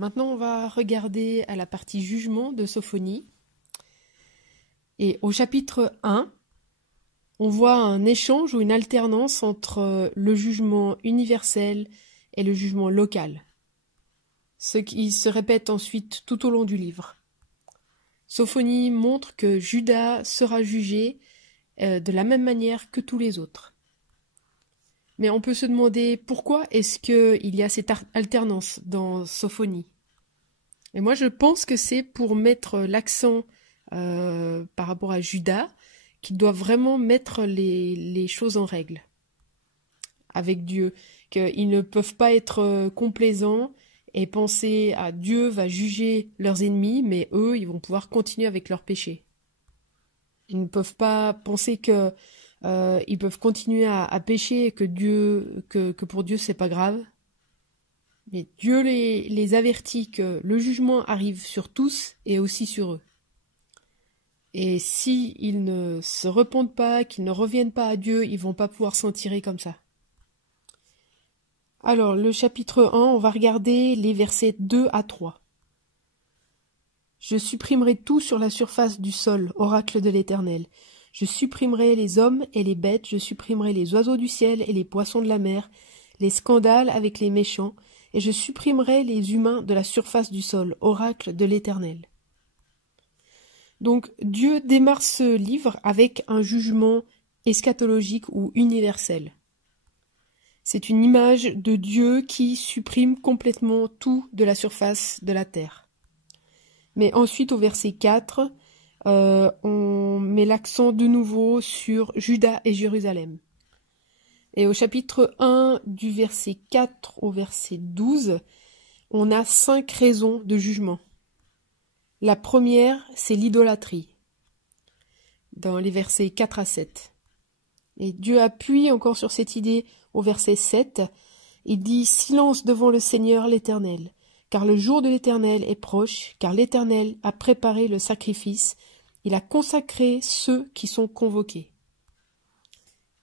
Maintenant on va regarder à la partie jugement de Sophonie. Et au chapitre 1, on voit un échange ou une alternance entre le jugement universel et le jugement local, ce qui se répète ensuite tout au long du livre. Sophonie montre que Judas sera jugé de la même manière que tous les autres. Mais on peut se demander pourquoi est-ce qu'il y a cette alternance dans Sophonie. Et moi je pense que c'est pour mettre l'accent par rapport à Judas, qu'il doit vraiment mettre les choses en règle avec Dieu, qu'ils ne peuvent pas être complaisants et penser à Dieu va juger leurs ennemis, mais eux, ils vont pouvoir continuer avec leurs péchés. Ils ne peuvent pas penser que ils peuvent continuer à pécher et que pour Dieu c'est pas grave. Mais Dieu les avertit que le jugement arrive sur tous et aussi sur eux. Et si ils ne se repentent pas, qu'ils ne reviennent pas à Dieu, ils vont pas pouvoir s'en tirer comme ça. Alors, le chapitre 1, on va regarder les versets 2 à 3. Je supprimerai tout sur la surface du sol, oracle de l'Éternel. Je supprimerai les hommes et les bêtes, je supprimerai les oiseaux du ciel et les poissons de la mer, les scandales avec les méchants, et je supprimerai les humains de la surface du sol, oracle de l'Éternel. Donc Dieu démarre ce livre avec un jugement eschatologique ou universel. C'est une image de Dieu qui supprime complètement tout de la surface de la terre. Mais ensuite au verset 4, on met l'accent de nouveau sur Juda et Jérusalem. Et au chapitre 1 du verset 4 au verset 12, on a 5 raisons de jugement. La première, c'est l'idolâtrie, dans les versets 4 à 7. Et Dieu appuie encore sur cette idée au verset 7. Il dit « Silence devant le Seigneur l'Éternel, car le jour de l'Éternel est proche, car l'Éternel a préparé le sacrifice, il a consacré ceux qui sont convoqués. »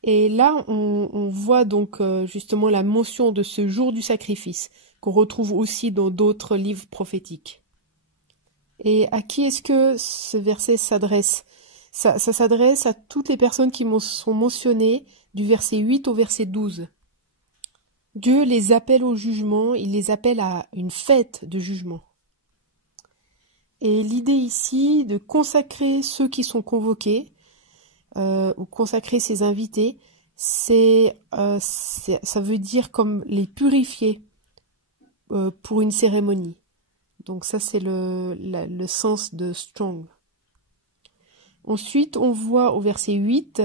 Et là, on voit donc justement la mention de ce jour du sacrifice, qu'on retrouve aussi dans d'autres livres prophétiques. Et à qui est-ce que ce verset s'adresse ? Ça s'adresse à toutes les personnes qui sont mentionnées du verset 8 au verset 12. Dieu les appelle au jugement, il les appelle à une fête de jugement. Et l'idée ici de consacrer ceux qui sont convoqués, ou consacrer ses invités, ça veut dire comme les purifier pour une cérémonie. Donc ça c'est le sens de strong. Ensuite on voit au verset 8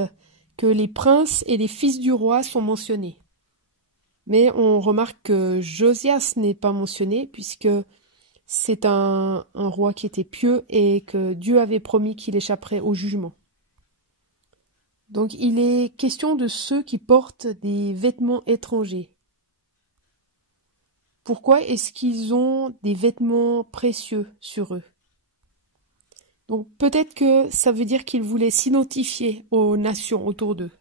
que les princes et les fils du roi sont mentionnés. Mais on remarque que Josias n'est pas mentionné puisque c'est un roi qui était pieux et que Dieu avait promis qu'il échapperait au jugement. Donc il est question de ceux qui portent des vêtements étrangers. Pourquoi est-ce qu'ils ont des vêtements précieux sur eux? Donc peut-être que ça veut dire qu'ils voulaient s'identifier aux nations autour d'eux.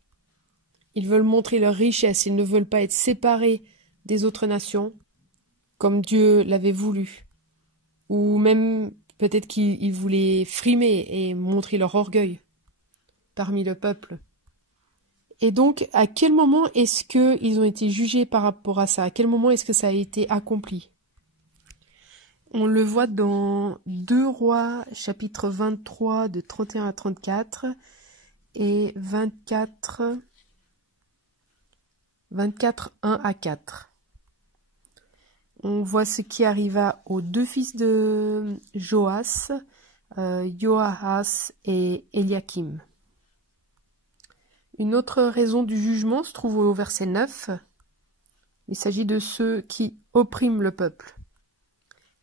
Ils veulent montrer leur richesse, ils ne veulent pas être séparés des autres nations, comme Dieu l'avait voulu. Ou même peut-être qu'ils voulaient frimer et montrer leur orgueil parmi le peuple. Et donc, à quel moment est-ce qu'ils ont été jugés par rapport à ça? À quel moment est-ce que ça a été accompli? On le voit dans 2 Rois, chapitre 23, de 31 à 34, et 24, 1 à 4. On voit ce qui arriva aux 2 fils de Joas, Joahas et Eliakim. Une autre raison du jugement se trouve au verset 9. Il s'agit de ceux qui oppriment le peuple.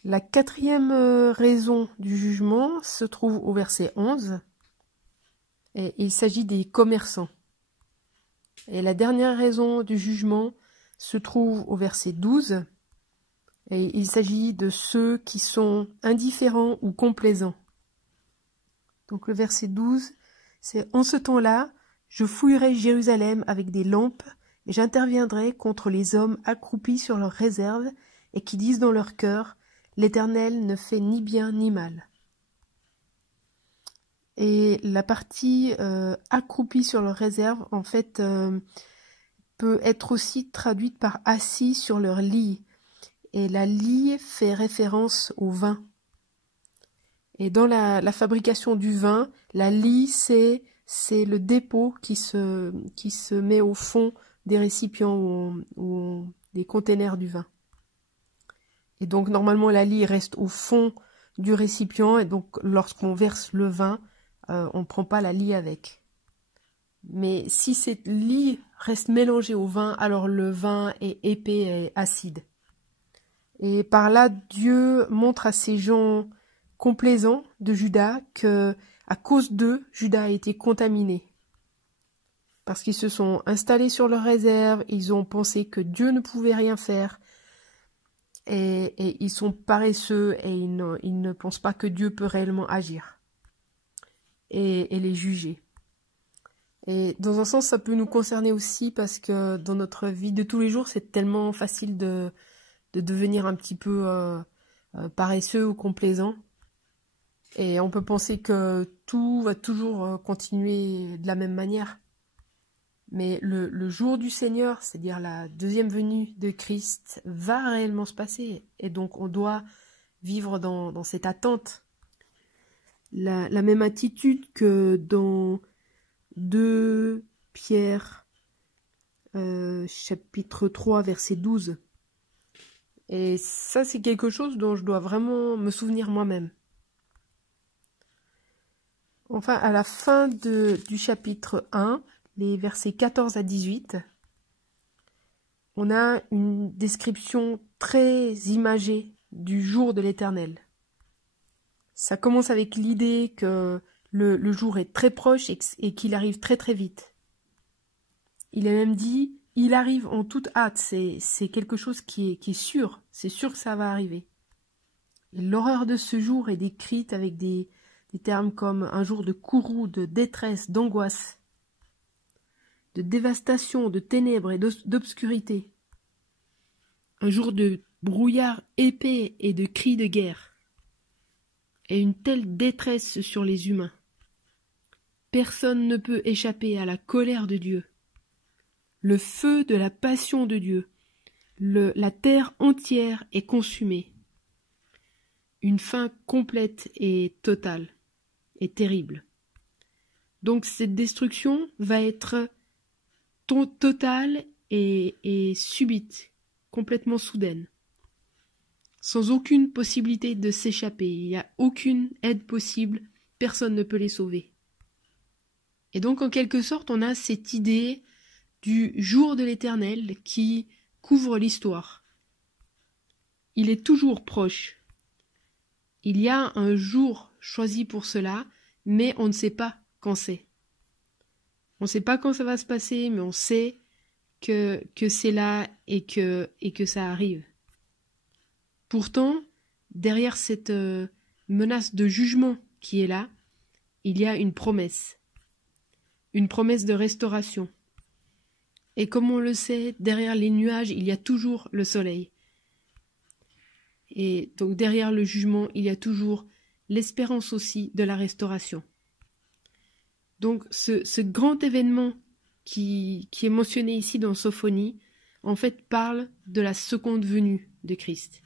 La 4e raison du jugement se trouve au verset 11. Et il s'agit des commerçants. Et la dernière raison du jugement se trouve au verset 12. Et il s'agit de ceux qui sont indifférents ou complaisants. Donc le verset 12, c'est « En ce temps-là, je fouillerai Jérusalem avec des lampes, et j'interviendrai contre les hommes accroupis sur leurs réserves, et qui disent dans leur cœur, l'Éternel ne fait ni bien ni mal. Et la partie accroupie sur leur réserve, en fait, peut être aussi traduite par assis sur leur lit. Et la lie fait référence au vin. Et dans la fabrication du vin, la lie, c'est le dépôt qui se met au fond des récipients ou des containers du vin. Et donc, normalement, la lie reste au fond du récipient. Et donc, lorsqu'on verse le vin, on ne prend pas la lie avec. Mais si cette lie reste mélangée au vin, alors le vin est épais et acide. Et par là, Dieu montre à ces gens complaisants de Juda que, à cause d'eux, Juda a été contaminé. Parce qu'ils se sont installés sur leur réserve, ils ont pensé que Dieu ne pouvait rien faire, et ils sont paresseux et ils ne pensent pas que Dieu peut réellement agir et les juger. Et dans un sens, ça peut nous concerner aussi parce que dans notre vie de tous les jours, c'est tellement facile de devenir un petit peu paresseux ou complaisant. Et on peut penser que tout va toujours continuer de la même manière. Mais le jour du Seigneur, c'est-à-dire la deuxième venue de Christ, va réellement se passer. Et donc on doit vivre dans cette attente. La même attitude que dans 2 Pierre, chapitre 3, verset 12. Et ça, c'est quelque chose dont je dois vraiment me souvenir moi-même. Enfin, à la fin du chapitre 1, les versets 14 à 18, on a une description très imagée du jour de l'Éternel. Ça commence avec l'idée que le jour est très proche et qu'il arrive très très vite. Il est même dit, il arrive en toute hâte, c'est quelque chose qui est sûr, c'est sûr que ça va arriver. Et l'horreur de ce jour est décrite avec des termes comme un jour de courroux, de détresse, d'angoisse, de dévastation, de ténèbres et d'obscurité. Un jour de brouillard épais et de cris de guerre. Et une telle détresse sur les humains. Personne ne peut échapper à la colère de Dieu. Le feu de la passion de Dieu. La terre entière est consumée. Une fin complète et totale et terrible. Donc cette destruction va être totale et subite, complètement soudaine, sans aucune possibilité de s'échapper. Il n'y a aucune aide possible, personne ne peut les sauver. Et donc en quelque sorte, on a cette idée du jour de l'Éternel qui couvre l'histoire. Il est toujours proche. Il y a un jour choisi pour cela, mais on ne sait pas quand c'est. On ne sait pas quand ça va se passer, mais on sait que c'est là et que ça arrive. Pourtant, derrière cette menace de jugement qui est là, il y a une promesse de restauration. Et comme on le sait, derrière les nuages, il y a toujours le soleil. Et donc derrière le jugement, il y a toujours l'espérance aussi de la restauration. Donc ce grand événement qui est mentionné ici dans Sophonie, en fait parle de la seconde venue de Christ.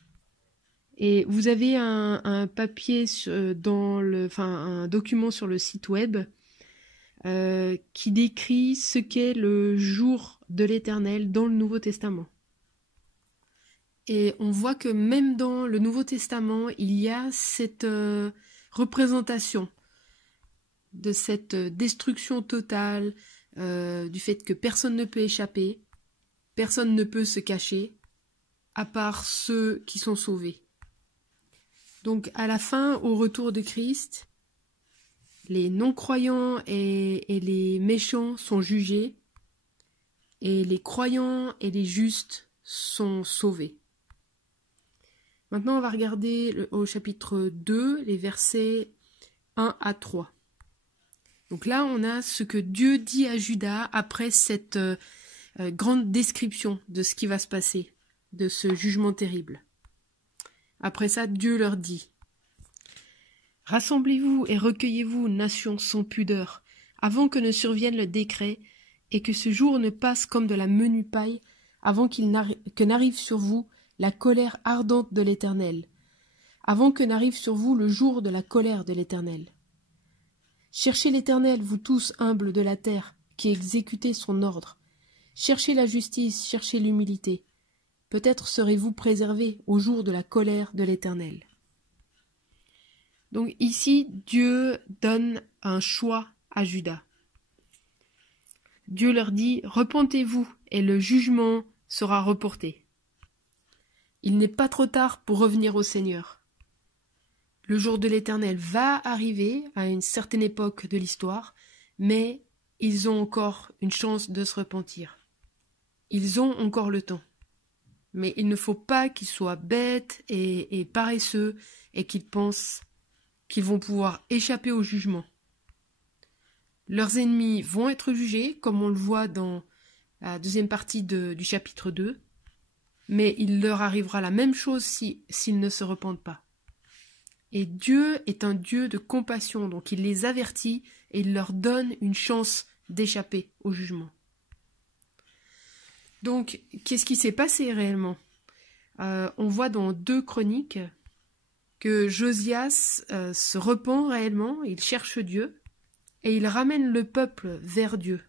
Et vous avez un papier un document sur le site web qui décrit ce qu'est le jour de l'Éternel dans le Nouveau Testament. Et on voit que même dans le Nouveau Testament, il y a cette représentation de cette destruction totale, du fait que personne ne peut échapper, personne ne peut se cacher, à part ceux qui sont sauvés. Donc à la fin, au retour de Christ, les non-croyants et les méchants sont jugés, et les croyants et les justes sont sauvés. Maintenant, on va regarder au chapitre 2, les versets 1 à 3. Donc là, on a ce que Dieu dit à Juda après cette grande description de ce qui va se passer, de ce jugement terrible. Après ça, Dieu leur dit: Rassemblez-vous et recueillez-vous, nations sans pudeur, avant que ne survienne le décret, et que ce jour ne passe comme de la menue paille, avant que n'arrive sur vous la colère ardente de l'Éternel, avant que n'arrive sur vous le jour de la colère de l'Éternel. Cherchez l'Éternel, vous tous humbles de la terre, qui exécutez son ordre. Cherchez la justice, cherchez l'humilité. Peut-être serez-vous préservés au jour de la colère de l'Éternel. Donc ici, Dieu donne un choix à Juda. Dieu leur dit: repentez-vous et le jugement sera reporté. Il n'est pas trop tard pour revenir au Seigneur. Le jour de l'Éternel va arriver à une certaine époque de l'histoire, mais ils ont encore une chance de se repentir. Ils ont encore le temps. Mais il ne faut pas qu'ils soient bêtes et paresseux et qu'ils pensent qu'ils vont pouvoir échapper au jugement. Leurs ennemis vont être jugés, comme on le voit dans la deuxième partie du chapitre 2, mais il leur arrivera la même chose s'ils ne se repentent pas. Et Dieu est un Dieu de compassion, donc il les avertit et il leur donne une chance d'échapper au jugement. Donc, qu'est-ce qui s'est passé réellement? On voit dans 2 Chroniques que Josias se repent réellement, il cherche Dieu, et il ramène le peuple vers Dieu.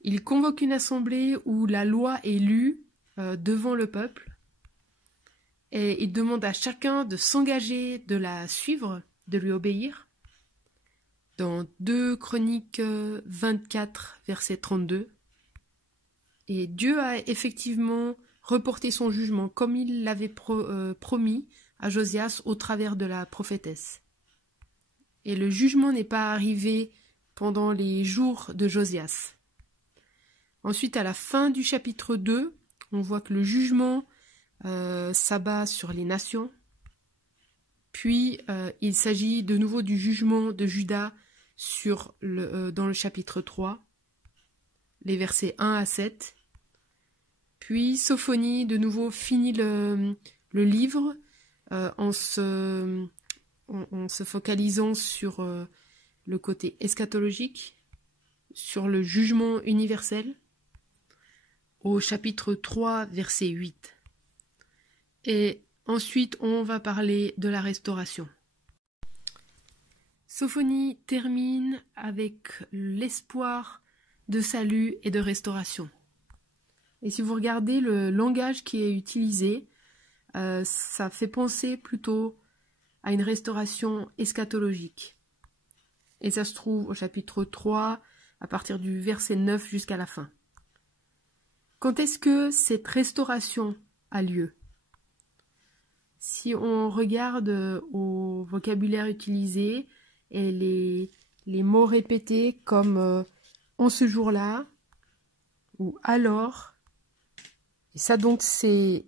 Il convoque une assemblée où la loi est lue devant le peuple, et il demande à chacun de s'engager, de la suivre, de lui obéir. Dans 2 Chroniques 24, verset 32. Et Dieu a effectivement reporté son jugement, comme il l'avait promis à Josias au travers de la prophétesse. Et le jugement n'est pas arrivé pendant les jours de Josias. Ensuite, à la fin du chapitre 2, on voit que le jugement s'abat sur les nations. Puis, il s'agit de nouveau du jugement de Juda dans le chapitre 3, les versets 1 à 7. Puis, Sophonie, de nouveau, finit le livre en se focalisant sur le côté eschatologique, sur le jugement universel, au chapitre 3, verset 8. Et ensuite, on va parler de la restauration. Sophonie termine avec l'espoir de salut et de restauration. Et si vous regardez le langage qui est utilisé, ça fait penser plutôt à une restauration eschatologique. Et ça se trouve au chapitre 3, à partir du verset 9 jusqu'à la fin. Quand est-ce que cette restauration a lieu? Si on regarde au vocabulaire utilisé et les mots répétés comme en ce jour-là ou alors, et ça donc c'est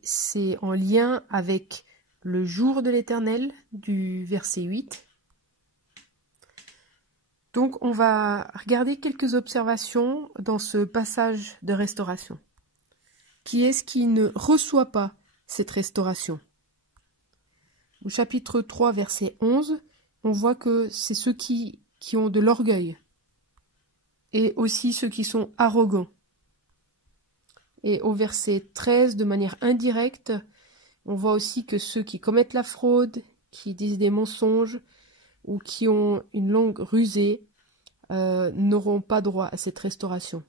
en lien avec le jour de l'Éternel du verset 8. Donc on va regarder quelques observations dans ce passage de restauration. Qui est-ce qui ne reçoit pas cette restauration? Au chapitre 3, verset 11, on voit que c'est ceux qui ont de l'orgueil et aussi ceux qui sont arrogants. Et au verset 13, de manière indirecte, on voit aussi que ceux qui commettent la fraude, qui disent des mensonges ou qui ont une langue rusée n'auront pas droit à cette restauration.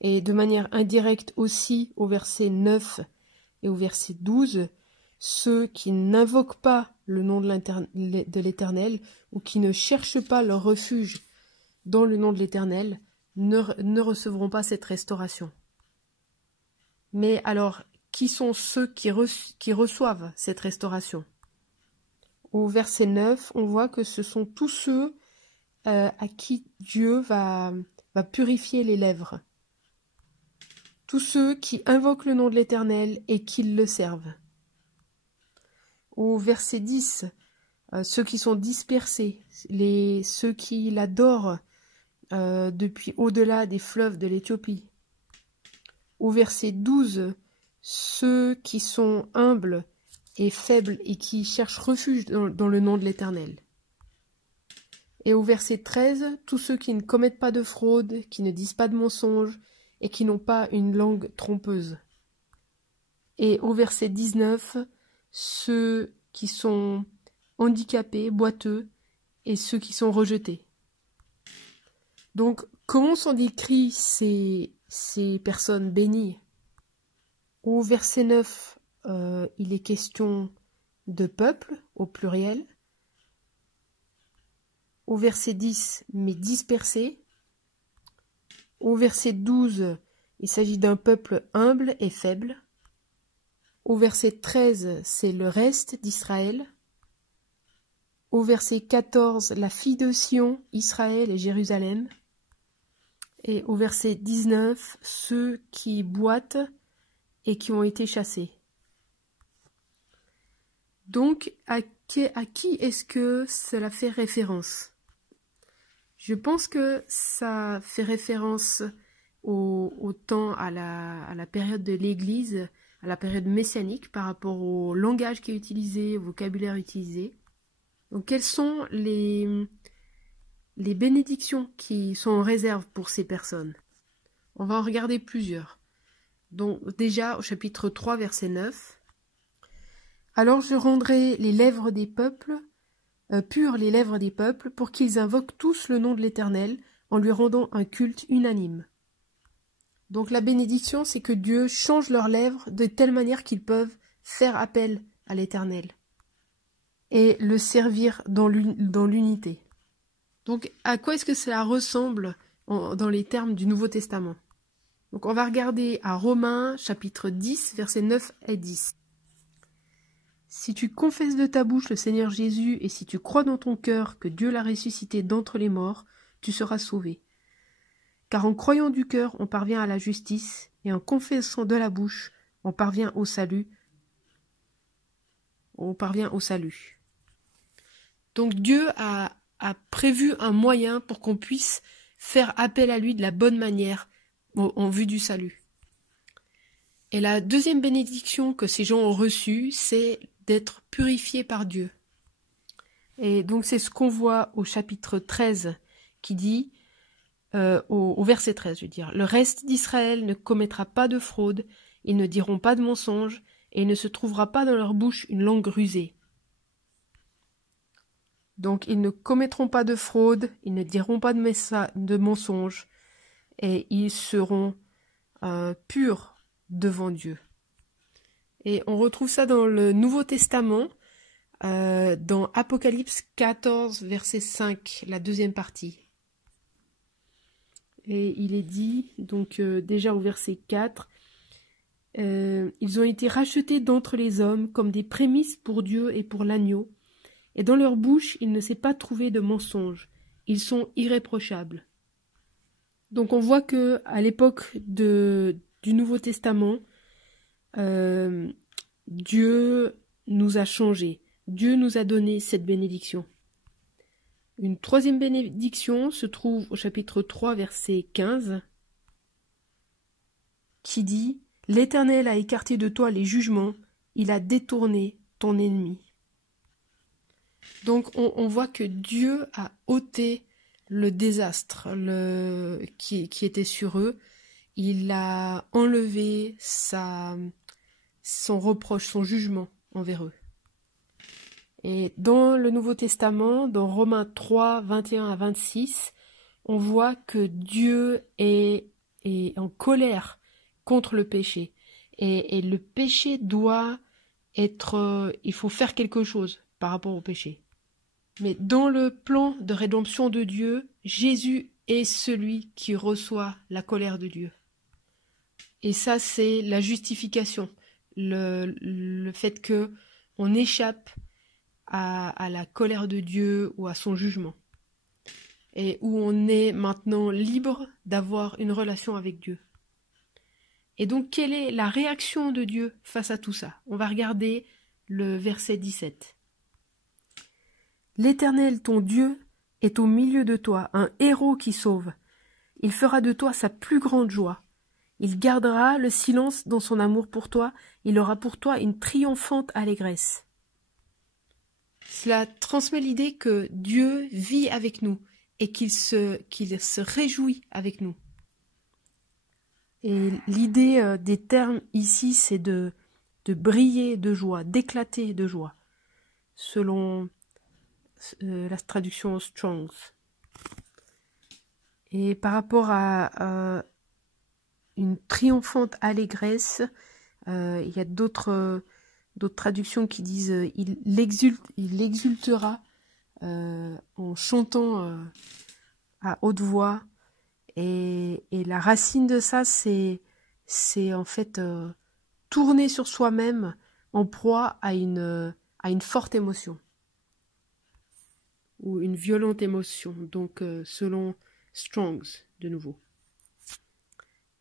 Et de manière indirecte aussi au verset 9 et au verset 12, ceux qui n'invoquent pas le nom de l'Éternel ou qui ne cherchent pas leur refuge dans le nom de l'Éternel ne recevront pas cette restauration. Mais alors, qui sont ceux qui reçoivent cette restauration? Au verset 9, on voit que ce sont tous ceux à qui Dieu va purifier les lèvres. Tous ceux qui invoquent le nom de l'Éternel et qui le servent. Au verset 10, ceux qui sont dispersés, ceux qui l'adorent depuis au-delà des fleuves de l'Éthiopie. Au verset 12, ceux qui sont humbles et faibles et qui cherchent refuge dans le nom de l'Éternel. Et au verset 13, tous ceux qui ne commettent pas de fraude, qui ne disent pas de mensonges et qui n'ont pas une langue trompeuse. Et au verset 19, ceux qui sont handicapés, boiteux et ceux qui sont rejetés. Donc, comment sont décrits ces personnes bénies? Au verset 9, il est question de peuple, au pluriel. Au verset 10, mais dispersés. Au verset 12, il s'agit d'un peuple humble et faible. Au verset 13, c'est le reste d'Israël. Au verset 14, la fille de Sion, Israël et Jérusalem. Et au verset 19, ceux qui boitent et qui ont été chassés. Donc, à qui est-ce que cela fait référence? Je pense que ça fait référence au temps, à la période de l'Église, à la période messianique, par rapport au langage qui est utilisé, au vocabulaire utilisé. Donc, quelles sont les bénédictions qui sont en réserve pour ces personnes? On va en regarder plusieurs. Donc, déjà, au chapitre 3, verset 9. « Alors je rendrai les lèvres des peuples, pures les lèvres des peuples, pour qu'ils invoquent tous le nom de l'Éternel, en lui rendant un culte unanime. » Donc la bénédiction, c'est que Dieu change leurs lèvres de telle manière qu'ils peuvent faire appel à l'Éternel et le servir dans l'unité. Donc à quoi est-ce que cela ressemble dans les termes du Nouveau Testament? Donc on va regarder à Romains chapitre 10, versets 9 et 10. Si tu confesses de ta bouche le Seigneur Jésus et si tu crois dans ton cœur que Dieu l'a ressuscité d'entre les morts, tu seras sauvé. Car en croyant du cœur, on parvient à la justice, et en confessant de la bouche, on parvient au salut. Donc Dieu a prévu un moyen pour qu'on puisse faire appel à lui de la bonne manière en vue du salut. Et la deuxième bénédiction que ces gens ont reçue, c'est d'être purifiés par Dieu. Et donc c'est ce qu'on voit au chapitre 13 qui dit, au verset 13 je veux dire, « Le reste d'Israël ne commettra pas de fraude, ils ne diront pas de mensonges, et il ne se trouvera pas dans leur bouche une langue rusée. » Donc ils ne commettront pas de fraude, ils ne diront pas de mensonges, et ils seront purs devant Dieu. Et on retrouve ça dans le Nouveau Testament, dans Apocalypse 14, verset 5, la deuxième partie. Et il est dit, donc déjà au verset 4, « Ils ont été rachetés d'entre les hommes comme des prémices pour Dieu et pour l'agneau, et dans leur bouche il ne s'est pas trouvé de mensonge. Ils sont irréprochables. » Donc on voit que à l'époque du Nouveau Testament, Dieu nous a changés. Dieu nous a donné cette bénédiction. Une troisième bénédiction se trouve au chapitre 3, verset 15, qui dit « L'Éternel a écarté de toi les jugements, il a détourné ton ennemi. » Donc on voit que Dieu a ôté le désastre qui était sur eux. Il a enlevé son reproche, son jugement envers eux. Et dans le Nouveau Testament, dans Romains 3, 21 à 26, on voit que Dieu est en colère contre le péché. Et le péché doit être... il faut faire quelque chose par rapport au péché. Mais dans le plan de rédemption de Dieu, Jésus est celui qui reçoit la colère de Dieu. Et ça, c'est la justification, le fait que on échappe à la colère de Dieu ou à son jugement. Et où on est maintenant libre d'avoir une relation avec Dieu. Et donc, quelle est la réaction de Dieu face à tout ça? On va regarder le verset 17. « L'Éternel, ton Dieu, est au milieu de toi, un héros qui sauve. Il fera de toi sa plus grande joie. Il gardera le silence dans son amour pour toi. Il aura pour toi une triomphante allégresse. Cela transmet l'idée que Dieu vit avec nous et qu'il se réjouit avec nous. Et l'idée des termes ici, c'est de briller de joie, d'éclater de joie, selon la traduction Strong's. Et par rapport à une triomphante allégresse, il y a d'autres traductions qui disent il exultera en chantant à haute voix. Et la racine de ça, c'est en fait tourner sur soi-même en proie à une forte émotion ou une violente émotion, donc selon Strong's de nouveau.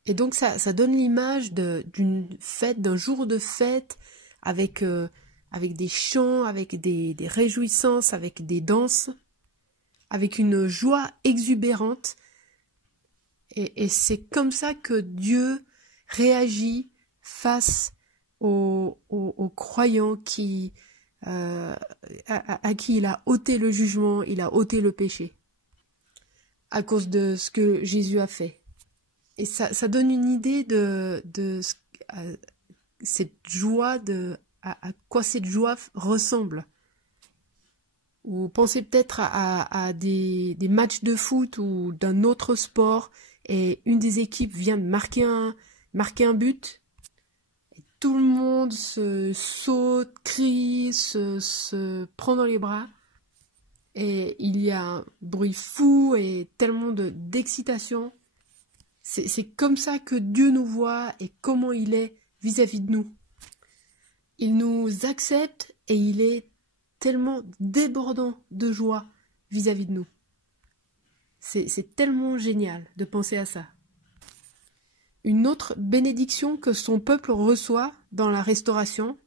Et donc ça donne l'image d'une fête, d'un jour de fête avec des chants, avec des réjouissances, avec des danses, avec une joie exubérante. Et c'est comme ça que Dieu réagit face aux croyants à qui il a ôté le jugement, il a ôté le péché, à cause de ce que Jésus a fait. Et ça donne une idée de cette joie, à quoi cette joie ressemble. Ou pensez peut-être à des matchs de foot ou d'un autre sport, et une des équipes vient de marquer un but, et tout le monde se saute, crie, se prend dans les bras, et il y a un bruit fou et tellement d'excitation. C'est comme ça que Dieu nous voit et comment il est vis-à-vis de nous. Il nous accepte et il est tellement débordant de joie vis-à-vis de nous. C'est tellement génial de penser à ça. Une autre bénédiction que son peuple reçoit dans la restauration,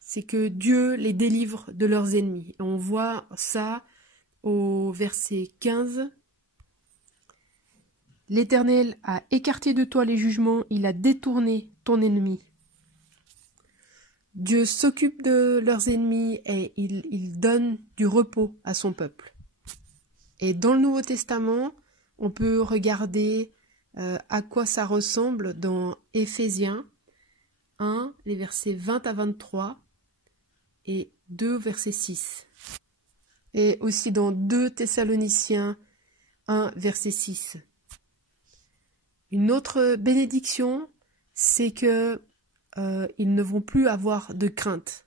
c'est que Dieu les délivre de leurs ennemis. Et on voit ça au verset 15. L'Éternel a écarté de toi les jugements, il a détourné ton ennemi. Dieu s'occupe de leurs ennemis et il donne du repos à son peuple. Et dans le Nouveau Testament, on peut regarder à quoi ça ressemble dans Éphésiens 1, les versets 20 à 23 et 2, verset 6. Et aussi dans 2 Thessaloniciens 1, verset 6. Une autre bénédiction, c'est que ils ne vont plus avoir de crainte.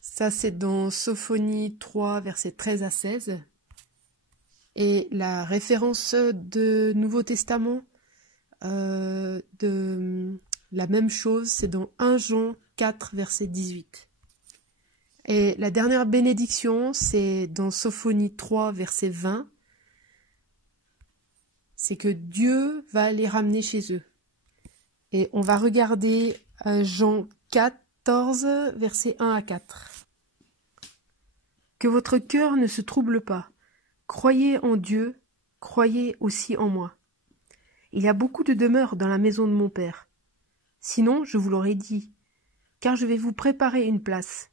Ça, c'est dans Sophonie 3, versets 13 à 16. Et la référence de Nouveau Testament de la même chose, c'est dans 1 Jean 4, verset 18. Et la dernière bénédiction, c'est dans Sophonie 3, verset 20. C'est que Dieu va les ramener chez eux. Et on va regarder Jean 14, versets 1 à 4. Que votre cœur ne se trouble pas. Croyez en Dieu, croyez aussi en moi. Il y a beaucoup de demeures dans la maison de mon Père. Sinon, je vous l'aurais dit, car je vais vous préparer une place.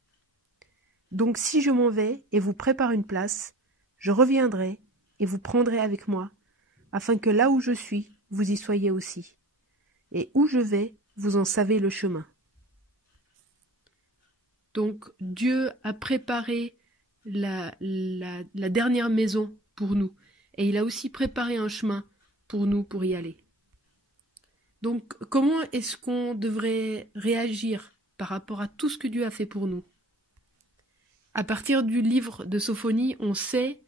Donc si je m'en vais et vous prépare une place, je reviendrai et vous prendrai avec moi, afin que là où je suis, vous y soyez aussi. Et où je vais, vous en savez le chemin. Donc Dieu a préparé la dernière maison pour nous. Et il a aussi préparé un chemin pour nous pour y aller. Donc comment est-ce qu'on devrait réagir par rapport à tout ce que Dieu a fait pour nous? À partir du livre de Sophonie, on sait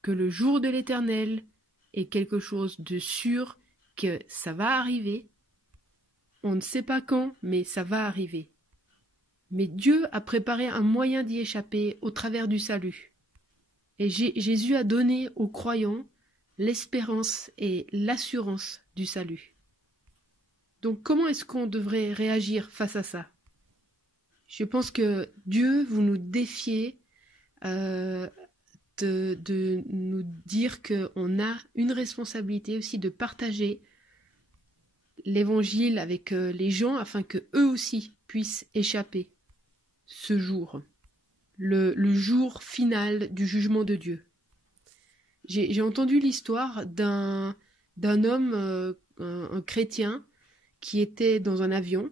que le jour de l'Éternel est quelque chose de sûr, que ça va arriver. On ne sait pas quand, mais ça va arriver. Mais Dieu a préparé un moyen d'y échapper au travers du salut. Et Jésus a donné aux croyants l'espérance et l'assurance du salut. Donc comment est-ce qu'on devrait réagir face à ça? Je pense que Dieu, vous nous défiez de nous dire qu'on a une responsabilité aussi de partager l'évangile avec les gens afin que eux aussi puissent échapper ce jour, le jour final du jugement de Dieu. J'ai entendu l'histoire d'un homme, un chrétien, qui était dans un avion.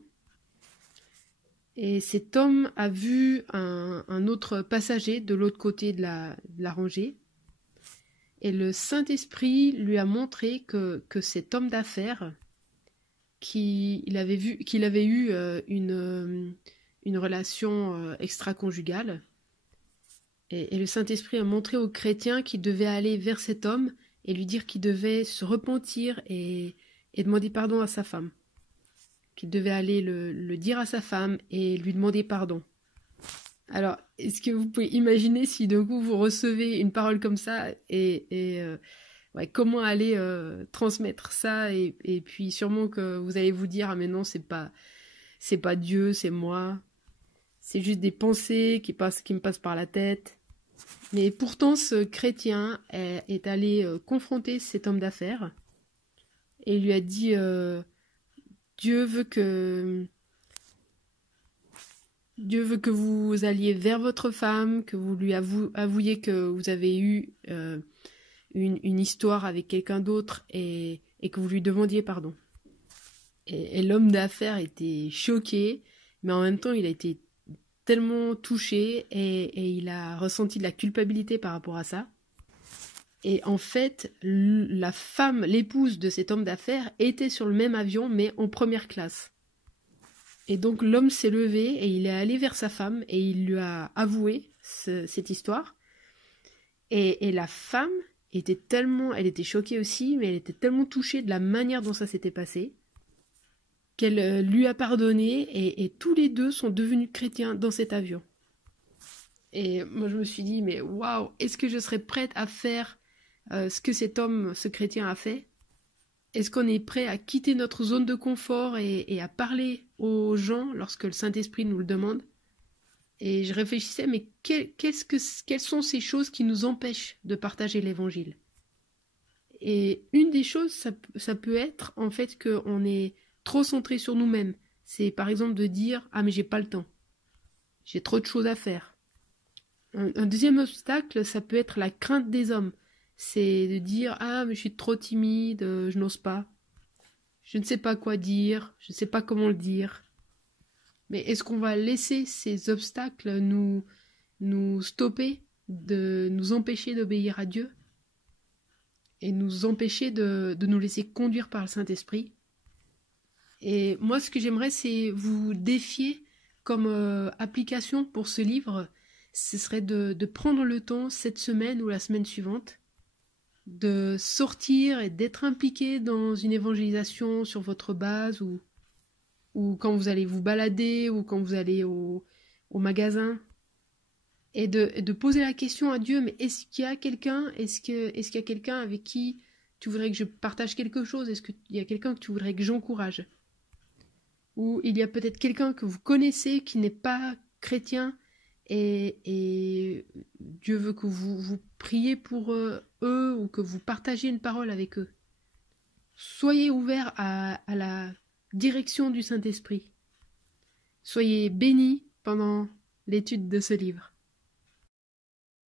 Et cet homme a vu un autre passager de l'autre côté de la rangée. Et le Saint-Esprit lui a montré que cet homme d'affaires, qu'il avait eu une relation extra-conjugale, et le Saint-Esprit a montré au chrétien qu'il devait aller vers cet homme et lui dire qu'il devait se repentir et demander pardon à sa femme. Qu'il devait aller le dire à sa femme et lui demander pardon. Alors, est-ce que vous pouvez imaginer si d'un coup vous recevez une parole comme ça ouais, comment aller transmettre ça et puis sûrement que vous allez vous dire ah mais non c'est pas Dieu, c'est moi. C'est juste des pensées qui me passent par la tête. Mais pourtant, ce chrétien est allé confronter cet homme d'affaires et lui a dit Dieu veut que vous alliez vers votre femme, que vous lui avouiez que vous avez eu une histoire avec quelqu'un d'autre et que vous lui demandiez pardon. Et l'homme d'affaires était choqué, mais en même temps, il a été tellement touché et il a ressenti de la culpabilité par rapport à ça. Et en fait, la femme, l'épouse de cet homme d'affaires, était sur le même avion, mais en première classe. Et donc l'homme s'est levé et il est allé vers sa femme et il lui a avoué cette histoire. Et la femme elle était choquée aussi, mais elle était tellement touchée de la manière dont ça s'était passé, qu'elle lui a pardonné et tous les deux sont devenus chrétiens dans cet avion. Et moi je me suis dit, mais waouh, est-ce que je serais prête à faire ce que ce chrétien a fait? Est-ce qu'on est prêt à quitter notre zone de confort et à parler aux gens lorsque le Saint-Esprit nous le demande? Et je réfléchissais, mais quelles sont ces choses qui nous empêchent de partager l'Évangile? Et une des choses, ça peut être en fait qu'on est trop centré sur nous-mêmes. C'est par exemple de dire « Ah mais j'ai pas le temps, j'ai trop de choses à faire ». Un deuxième obstacle, ça peut être la crainte des hommes. C'est de dire « Ah mais je suis trop timide, je n'ose pas, je ne sais pas quoi dire, je ne sais pas comment le dire ». Mais est-ce qu'on va laisser ces obstacles nous stopper, de nous empêcher d'obéir à Dieu et nous empêcher de nous laisser conduire par le Saint-Esprit? Et moi, ce que j'aimerais, c'est vous défier comme application pour ce livre. Ce serait de prendre le temps cette semaine ou la semaine suivante de sortir et d'être impliqué dans une évangélisation sur votre base ou quand vous allez vous balader ou quand vous allez au magasin et de poser la question à Dieu, mais est-ce qu'il y a quelqu'un avec qui tu voudrais que je partage quelque chose? Est-ce qu'il y a quelqu'un que tu voudrais que j'encourage? Ou il y a peut-être quelqu'un que vous connaissez qui n'est pas chrétien et Dieu veut que vous priez pour eux ou que vous partagiez une parole avec eux. Soyez ouverts à la direction du Saint-Esprit. Soyez bénis pendant l'étude de ce livre.